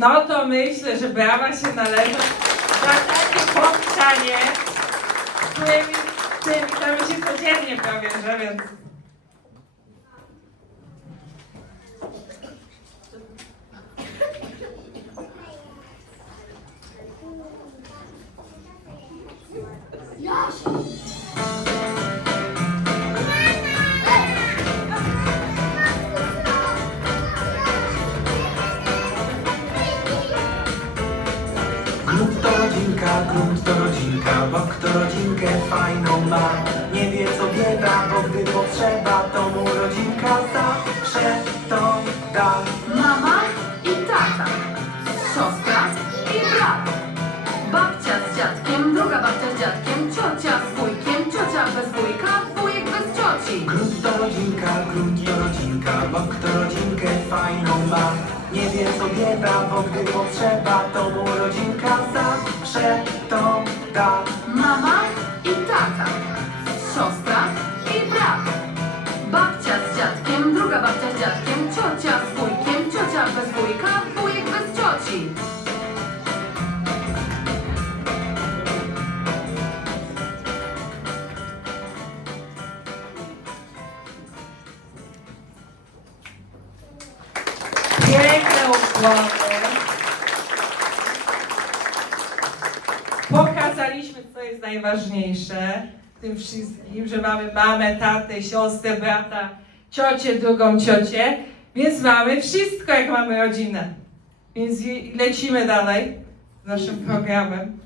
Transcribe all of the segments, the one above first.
No to myślę, że brawa się należą za takie powitanie, z którymi, z którymi się codziennie prawie, że więc... gdy potrzeba, to mu rodzinka zawsze to da. Mama i tata, siostra i brat, babcia z dziadkiem, druga babcia z dziadkiem, ciocia z wujkiem, ciocia bez wujka, wujek bez cioci. Piękne ukłony. Jest najważniejsze w tym wszystkim, że mamy mamę, tatę, siostrę, brata, ciocię, drugą ciocię, więc mamy wszystko, jak mamy rodzinę. Więc lecimy dalej z naszym programem.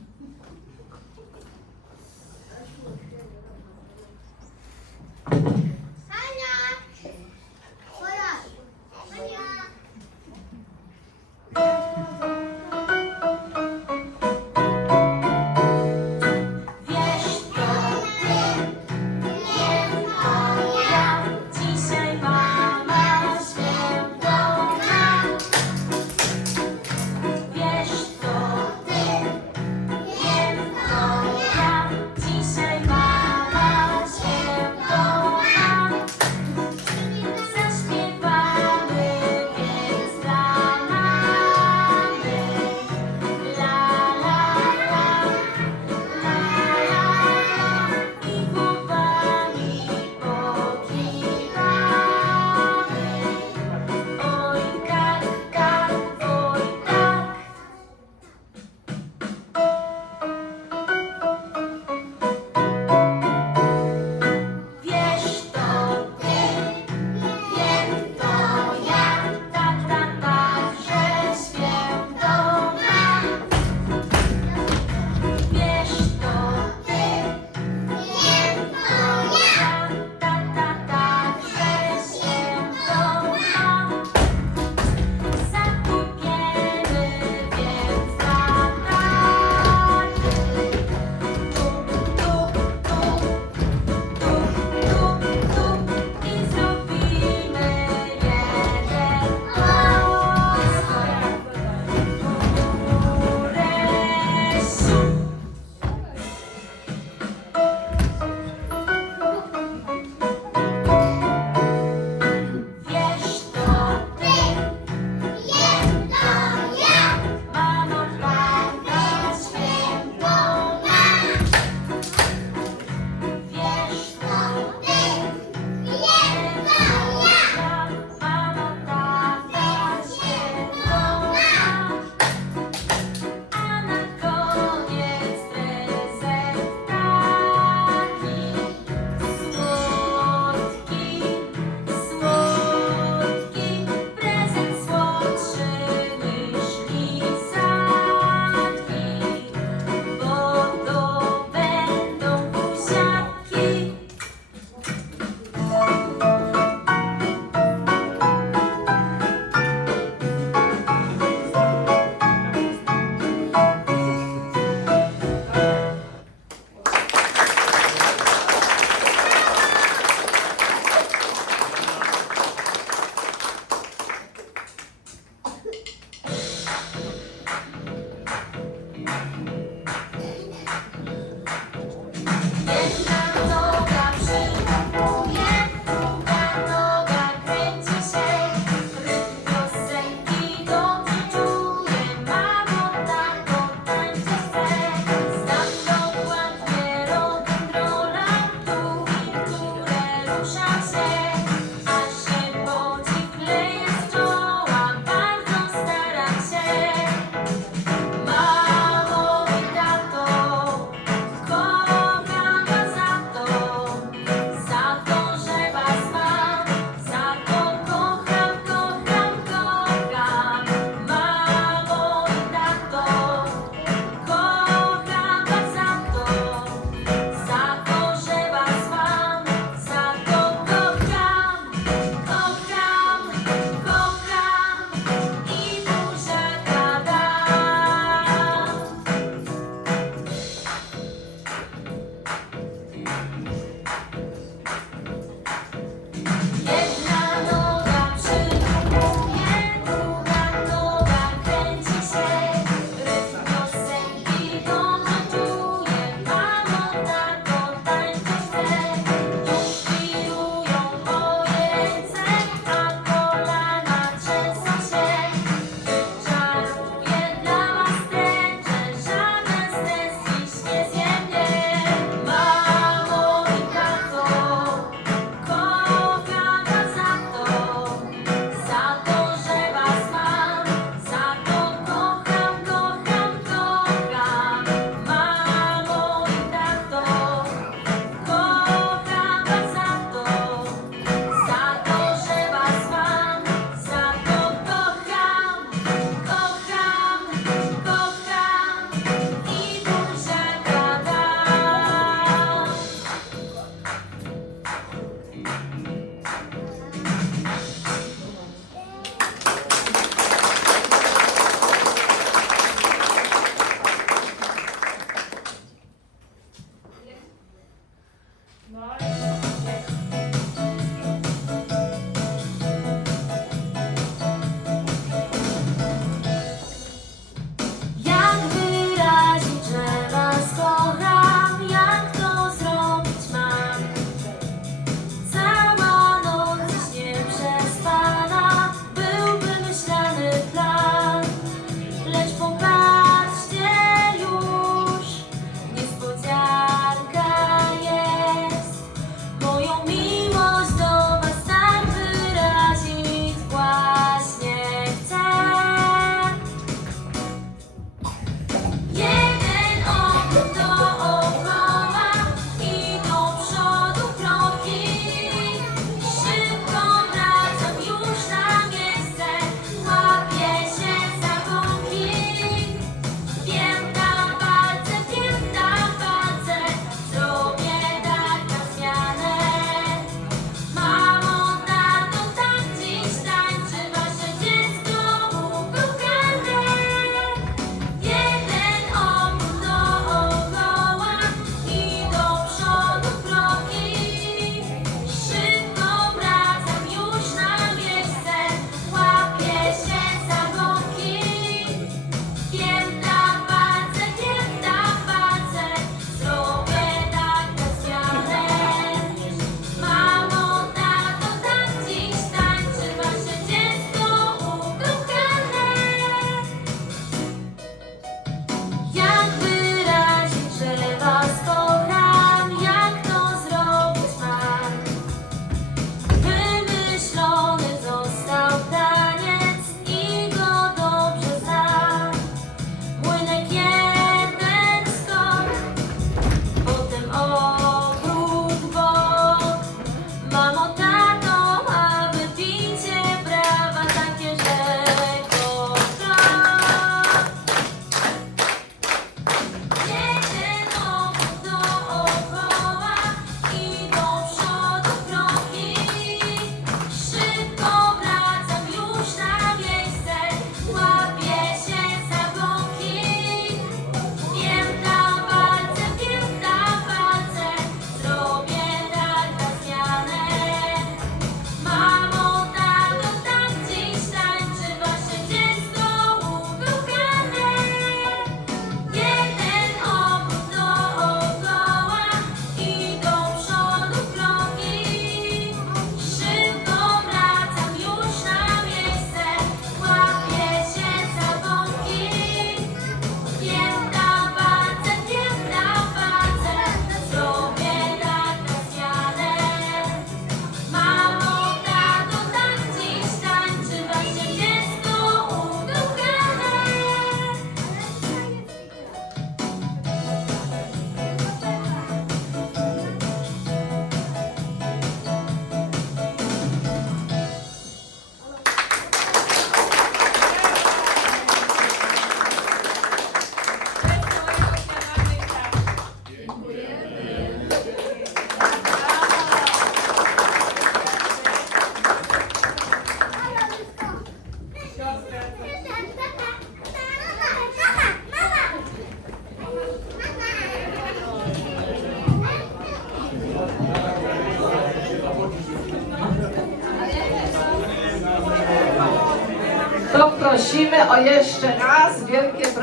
Jeszcze raz wielkie brawa.